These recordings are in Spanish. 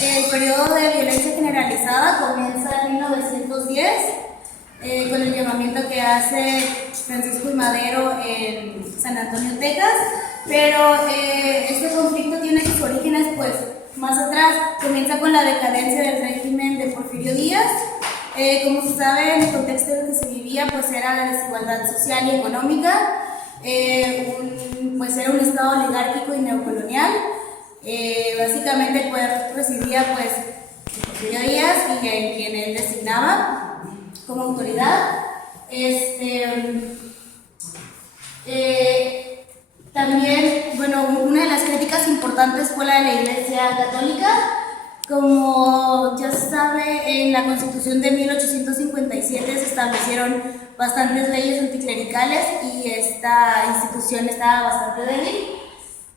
el periodo de violencia generalizada comienza en 1910 con el llamamiento que hace Francisco I. Madero en San Antonio, Texas, pero este conflicto tiene sus orígenes pues más atrás. Comienza con la decadencia del régimen de Porfirio Díaz. Como se sabe, en el contexto en el que se vivía pues era la desigualdad social y económica, pues era un estado oligárquico y neocolonial. Básicamente el poder residía pues en Porfirio Díaz y en quien él designaba como autoridad. También, bueno, una de las críticas importantes fue la de la Iglesia Católica. Como ya se sabe, en la Constitución de 1857 se establecieron bastantes leyes anticlericales y esta institución estaba bastante débil.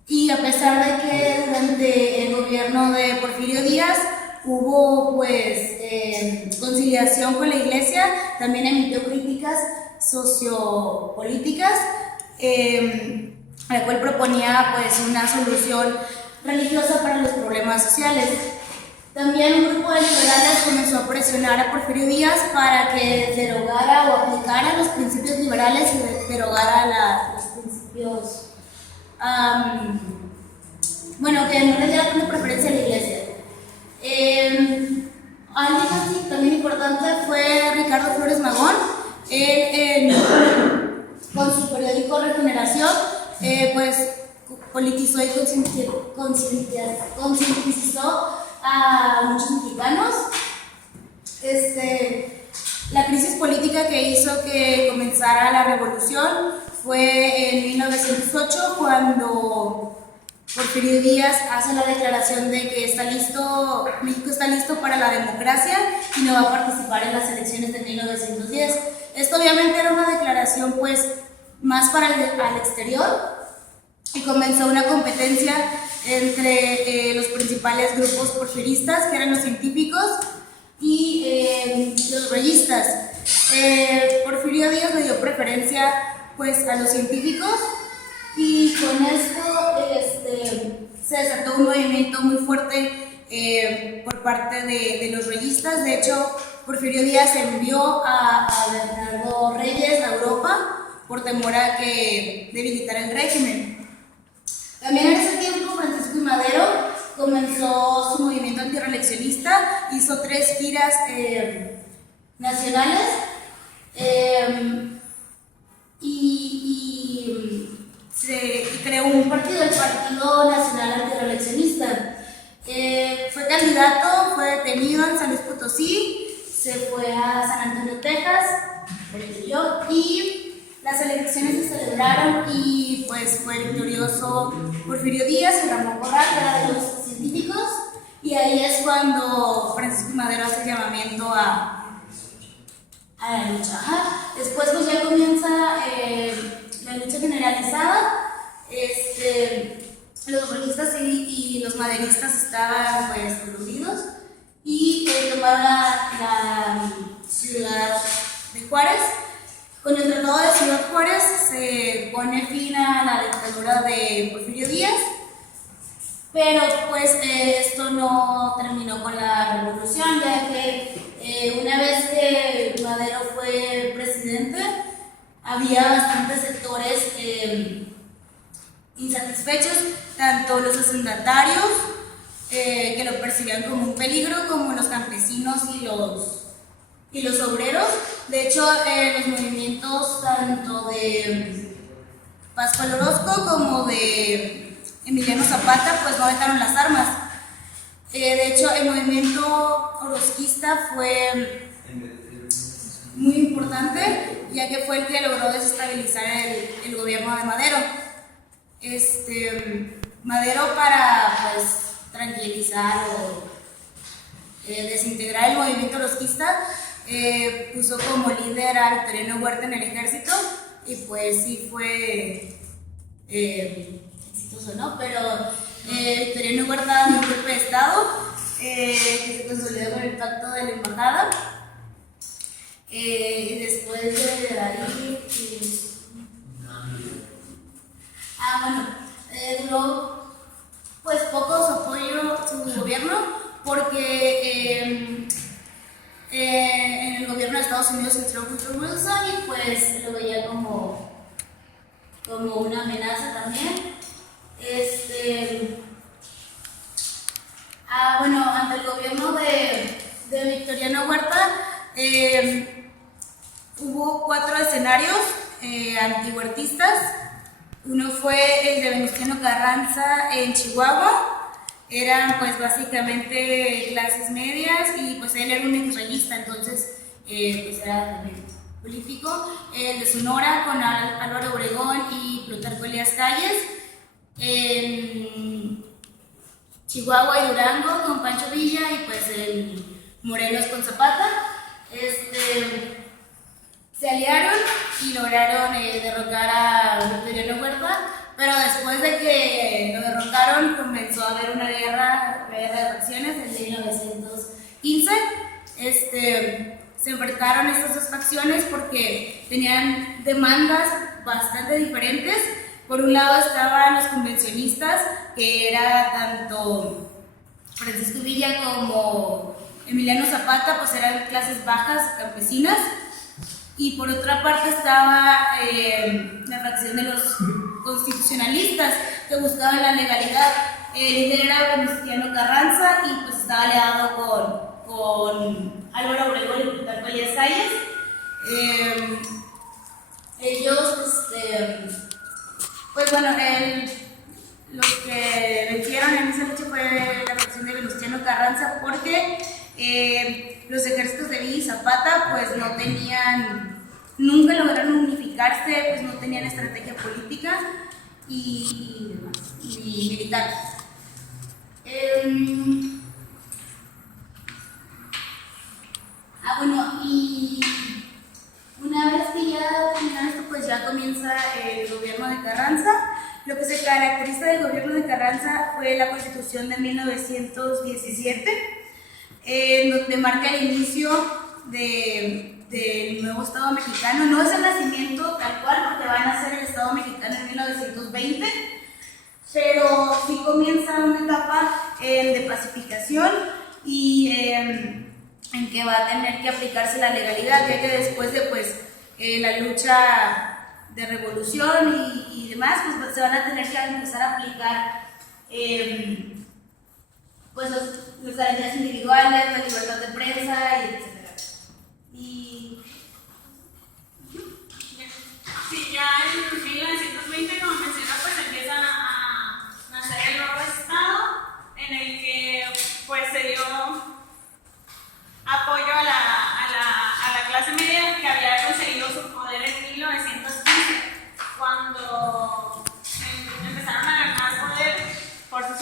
Y a pesar de que durante el gobierno de Porfirio Díaz hubo pues conciliación con la Iglesia, también emitió críticas sociopolíticas, la cual proponía pues una solución religiosa para los problemas sociales. También un grupo de liberales comenzó a presionar a Porfirio Díaz para que derogara o aplicara los principios liberales y derogara los principios, bueno, que no le diera tanta preferencia a la Iglesia. Alguien así también importante fue Ricardo Flores Magón. Él, con su periódico Regeneración, pues politizó y concientizó a muchos mexicanos. La crisis política que hizo que comenzara la revolución fue en 1908, cuando Porfirio Díaz hace la declaración de que México está listo para la democracia y no va a participar en las elecciones de 1910. Esto obviamente era una declaración pues más para al exterior, y comenzó una competencia entre los principales grupos porfiristas, que eran los científicos, y los reyistas. Porfirio Díaz le dio preferencia pues a los científicos, y con esto se desató un movimiento muy fuerte por parte de los reyistas. De hecho, Porfirio Díaz envió a Bernardo Reyes a Europa por temor a que debilitara el régimen. También en ese tiempo Francisco I. Madero comenzó su movimiento antirreeleccionista, hizo 3 giras nacionales y creó un partido, el Partido Nacional Antirreeleccionista. Fue candidato, fue detenido en San Luis Potosí, se fue a San Antonio, Texas, y las elecciones se celebraron y pues fue victorioso Porfirio Díaz y Ramón Corral, que era de los científicos, y ahí es cuando Francisco I. Madero hace el llamamiento a la lucha. Después pues ya comienza la lucha generalizada. Los reyistas y los maderistas estaban pues coludidos y tomaron la ciudad de Juárez. Con el Tratado de Ciudad Juárez se pone fin a la dictadura de Porfirio Díaz, pero pues esto no terminó con la revolución, ya que una vez que Madero fue presidente, había bastantes sectores insatisfechos, tanto los hacendatarios, que lo percibían como un peligro, como los campesinos y los obreros. De hecho, los movimientos tanto de Pascual Orozco como de Emiliano Zapata pues no dejaron las armas. De hecho, el movimiento orozquista fue muy importante, ya que fue el que logró desestabilizar el gobierno de Madero. Madero, para pues tranquilizar o desintegrar el movimiento orozquista, puso como líder a Victoriano Huerta en el ejército, y pues sí fue exitoso, ¿no? Pero Victoriano Huerta dio un golpe de estado que se consolidó con el pacto de la embajada, y después de ahí duró pues poco Woodrow Wilson y pues lo veía como una amenaza también. Bueno, ante el gobierno de Victoriano Huerta hubo 4 escenarios antihuertistas. Uno fue el de Venustiano Carranza en Chihuahua. Eran pues básicamente clases medias y pues él era un exrayista, entonces pues era también político. El de Sonora con Álvaro Obregón y Plutarco Elías Calles. En Chihuahua y Durango con Pancho Villa y pues el Morelos con Zapata. Se aliaron y lograron derrocar a Victoriano Huerta, pero después de que lo derrotaron comenzó a haber una guerra de facciones en 1915. Se enfrentaron estas 2 facciones porque tenían demandas bastante diferentes. Por un lado estaban los convencionistas, que era tanto Francisco Villa como Emiliano Zapata, pues eran clases bajas campesinas. Y por otra parte estaba la facción de los constitucionalistas, que buscaban la legalidad. El líder era Venustiano Carranza y pues estaba aliado con Álvaro Obregón y Plutarco Elías Calles. Ellos, pues bueno, los que vencieron en esa lucha fue la facción de Venustiano Carranza, porque los ejércitos de Villa y Zapata pues nunca lograron unificarse, pues no tenían estrategia política y militar. Bueno, y una vez que ya terminaron esto, pues ya comienza el gobierno de Carranza. Lo que se caracteriza del gobierno de Carranza fue la Constitución de 1917, donde marca el inicio del nuevo Estado mexicano. No es el nacimiento tal cual, porque van a ser el Estado mexicano en 1920, pero sí comienza una etapa de pacificación y en que va a tener que aplicarse la legalidad, ya que después de pues, la lucha de revolución y demás, pues se van a tener que empezar a aplicar pues las garantías individuales, la libertad de prensa, y etc. Sí, ya en 1920, como mencionó, pues empieza a nacer el nuevo Estado, en el que pues se dio apoyo a la clase media, que había conseguido su poder en 1915, cuando empezaron a ganar poder por su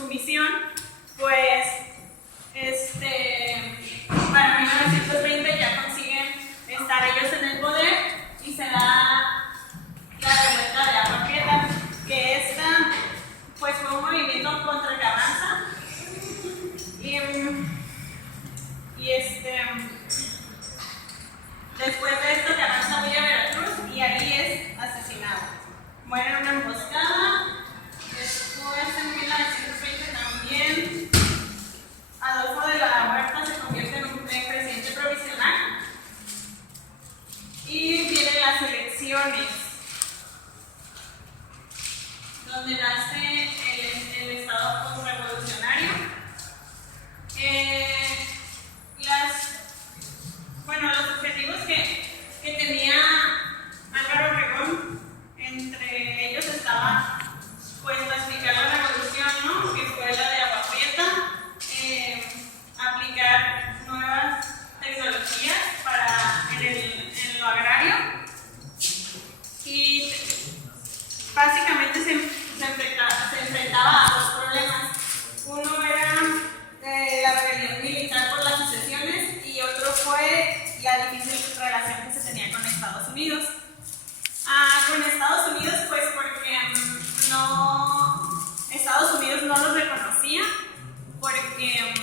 sumisión. Pues para 1920 ya consiguen estar ellos en el poder y se da la revuelta de Agua Prieta, que pues fue un movimiento contra Carranza después de esto Carranza huye a Veracruz y ahí es asesinado. Muere en una emboscada. Después en 1920 también Adolfo de la Huerta se convierte en un presidente provisional y vienen las elecciones, donde nace el Estado postrevolucionario. Los objetivos que tenía Álvaro Obregón, entre ellos estaba pues pacificar la revolución, ¿no? Que fue la de Agua Prieta, aplicar nuevas tecnologías en lo agrario, y básicamente se enfrentaba a 2 problemas. Uno era la rebelión militar por las sucesiones y otro fue la difícil relación que se tenía con Estados Unidos. Con Estados Unidos, pues porque Estados Unidos no los reconocía, porque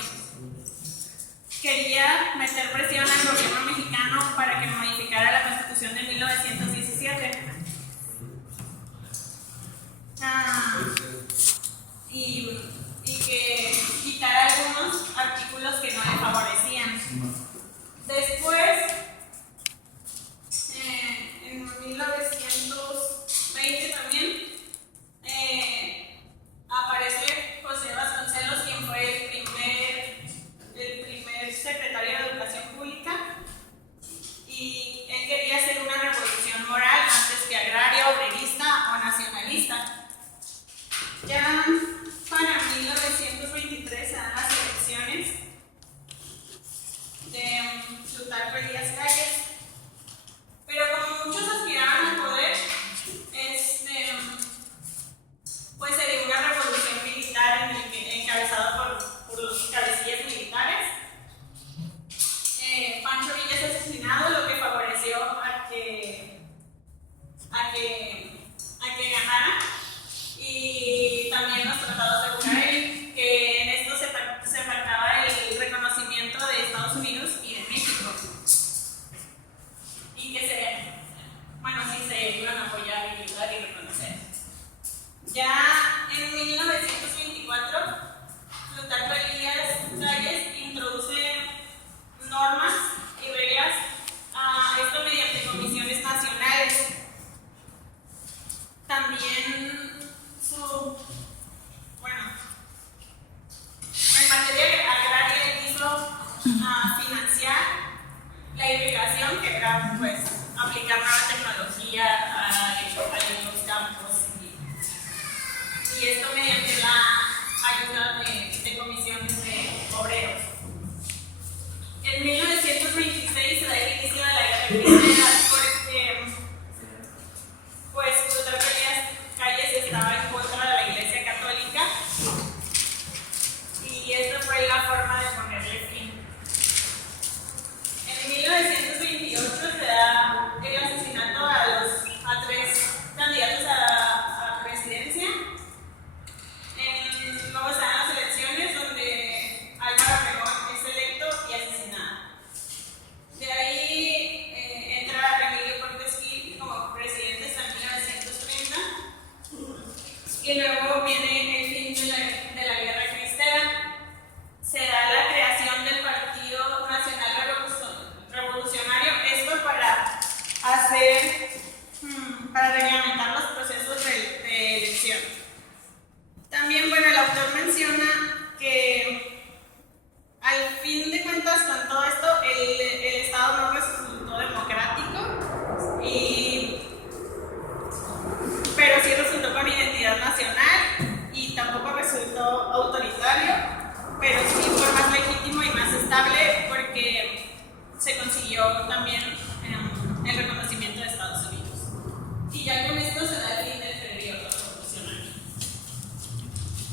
quería meter presión al gobierno mexicano para que modificara la Constitución de 1917. Y que quitara algunos artículos que no le favorecían. Después, a que ganara. Y también los tratados de Bucareli, que en esto se pactaba el reconocimiento de Estados Unidos y de México. Y que sí se iban a apoyar y ayudar y reconocer. Ya en 1924, Plutarco Elías Calles introduce normas y reglas, esto mediante comisiones nacionales. También en materia agraria él hizo financiar la irrigación, que era pues aplicar nueva tecnología.